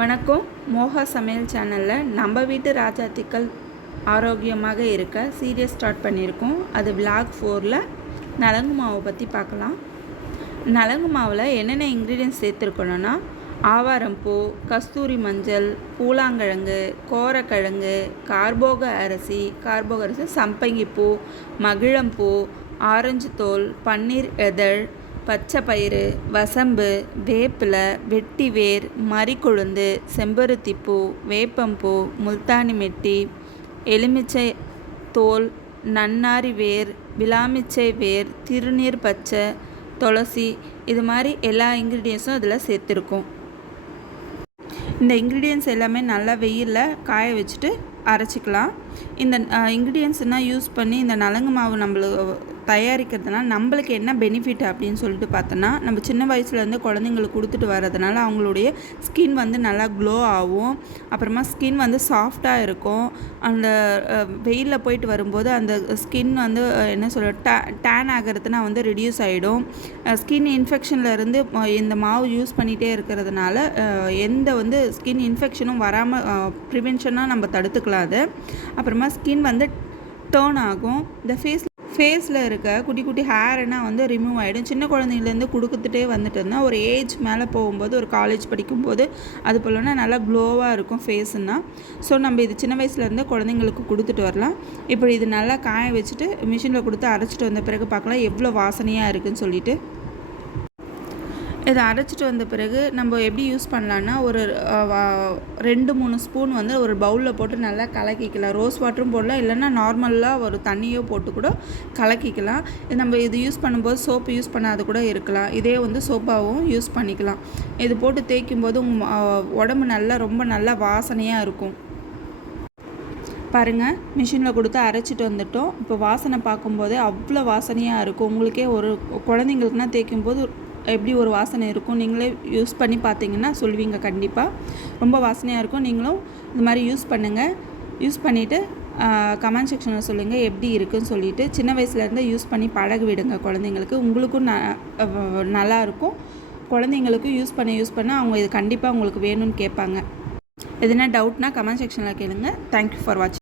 வணக்கம். மோகா சமையல் சேனலில் நம்ம வீட்டு ராஜாத்திக்கள் ஆரோக்கியமாக இருக்க சீரியஸ் ஸ்டார்ட் பண்ணியிருக்கோம். அது பிளாக் ஃபோரில் நலங்கு மாவை பற்றி பார்க்கலாம். நலங்கு மாவில் என்னென்ன இன்க்ரீடியன்ஸ் சேர்த்துருக்கணும்னா ஆவாரம்பூ கஸ்தூரி மஞ்சள் பூலாங்கிழங்கு கோரக்கிழங்கு கார்போக அரிசி கார்போக அரிசி சம்பங்கிப்பூ மகிழம்பூ ஆரஞ்சு தோல் பன்னீர் எதழ் பச்சை பயிறு வசம்பு வேப்பிலை வெட்டிவேர் மறிக்கொழுந்து செம்பருத்திப்பூ வேப்பம்பூ முல்தானி மெட்டி எலுமிச்சை தோல் நன்னாரி வேர் விலாமிச்சை வேர் திருநீர் பச்சை துளசி இது மாதிரி எல்லா இன்க்ரீடியன்ஸும் அதில் சேர்த்துருக்கோம். இந்த இன்க்ரீடியன்ஸ் எல்லாமே நல்லா வெயிலில் காய வச்சுட்டு அரைச்சிக்கலாம். இந்த இன்க்ரீடியன்ஸ்னால் யூஸ் பண்ணி இந்த நலங்கு மாவு நம்மளுக்கு தயாரிக்கிறதுனால நம்மளுக்கு என்ன பெனிஃபிட் அப்படின்னு சொல்லிட்டு பார்த்தோன்னா நம்ம சின்ன வயசுலேருந்து குழந்தைங்களுக்கு கொடுத்துட்டு வர்றதுனால அவங்களுடைய ஸ்கின் வந்து நல்லா க்ளோ ஆகும். அப்புறமா ஸ்கின் வந்து சாஃப்டாக இருக்கும். அந்த வெயிலில் போயிட்டு வரும்போது அந்த ஸ்கின் வந்து என்ன சொல்ல டே டேன் ஆகிறதுனா வந்து ரெடியூஸ் ஆகிடும் ஸ்கின் இன்ஃபெக்ஷன்லேருந்து இந்த மாவு யூஸ் பண்ணிகிட்டே இருக்கிறதுனால எந்த வந்து ஸ்கின் இன்ஃபெக்ஷனும் வராமல் ப்ரிவென்ஷனாக நம்ம தடுத்துக்கலாம் அது. அப்புறமா ஸ்கின் வந்து டேர்ன் ஆகும். இந்த ஃபேஸ் ஃபேஸில் இருக்க குட்டி குட்டி ஹேர்னா வந்து ரிமூவ் ஆகிடும் சின்ன குழந்தைங்கலேருந்து கொடுத்துட்டே வந்துட்டு இருந்தால் ஒரு ஏஜ் மேலே போகும்போது ஒரு காலேஜ் படிக்கும்போது அது போலனா நல்லா க்ளோவாக இருக்கும் ஃபேஸுன்னா ஸோ நம்ம இது சின்ன வயசுலேருந்து குழந்தைங்களுக்கு கொடுத்துட்டு வரலாம். இப்போ இது நல்லா காய வச்சுட்டு மிஷினில் கொடுத்து அரைச்சிட்டு வந்த பிறகு பார்க்கலாம் எவ்வளோ வாசனையாக இருக்குதுன்னு சொல்லிட்டு. இதை அரைச்சிட்டு வந்த பிறகு நம்ம எப்படி யூஸ் பண்ணலான்னா ஒரு ரெண்டு மூணு ஸ்பூன் வந்து ஒரு பவுலில் போட்டு நல்லா கலக்கிக்கலாம். ரோஸ் வாட்டரும் போடலாம். இல்லைன்னா நார்மலாக ஒரு தண்ணியோ போட்டு கூட கலக்கிக்கலாம். இது நம்ம இது யூஸ் பண்ணும்போது சோப்பு யூஸ் பண்ணாது கூட இருக்கலாம். இதே வந்து சோப்பாகவும் யூஸ் பண்ணிக்கலாம். இது போட்டு தேய்க்கும் போது உங்கள் உடம்பு நல்லா ரொம்ப நல்லா வாசனையாக இருக்கும். பாருங்கள் மிஷினில் கொடுத்து அரைச்சிட்டு வந்துட்டோம். இப்போ வாசனை பார்க்கும்போதே அவ்வளோ வாசனையாக இருக்கும். உங்களுக்கே ஒரு குழந்தைங்களுக்குனா தேய்க்கும் போது எப்படி ஒரு வாசனை இருக்கும் நீங்களே யூஸ் பண்ணி பார்த்தீங்கன்னா சொல்லுவீங்க கண்டிப்பாக ரொம்ப வாசனையாக இருக்கும் நீங்களும் இந்த மாதிரி யூஸ் பண்ணுங்கள் யூஸ் பண்ணிவிட்டு கமெண்ட் செக்ஷனில் சொல்லுங்கள் எப்படி இருக்குன்னு சொல்லிவிட்டு சின்ன வயசுலேருந்து யூஸ் பண்ணி பழகு விடுங்க குழந்தைங்களுக்கு. உங்களுக்கும் ந நல்லாயிருக்கும் குழந்தைங்களுக்கும் யூஸ் பண்ண யூஸ் பண்ண அவங்க இது கண்டிப்பாக உங்களுக்கு வேணும்னு கேட்பாங்க. எதுனா டவுட்னா கமெண்ட் செக்ஷனில் கேளுங்க. தேங்க்யூ ஃபார் வாட்சிங்